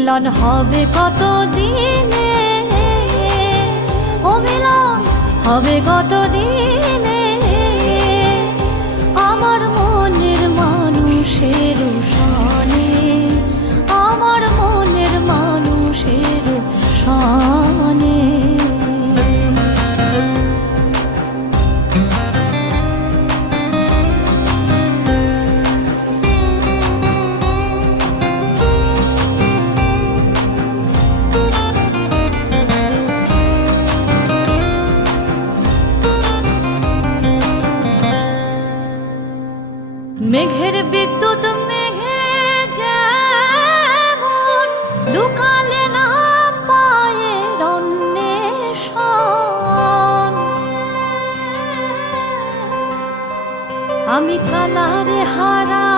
মিলন হবে কত দিনে, ও মিলন হবে কত দিনে, আমার মনের মানুষের সনে, আমার মনের মানুষের সনে। মেঘের বিদ্যুৎ মেঘে যেমন লুকালে না পায়ের অন্বেষণ, আমি কালারে হারা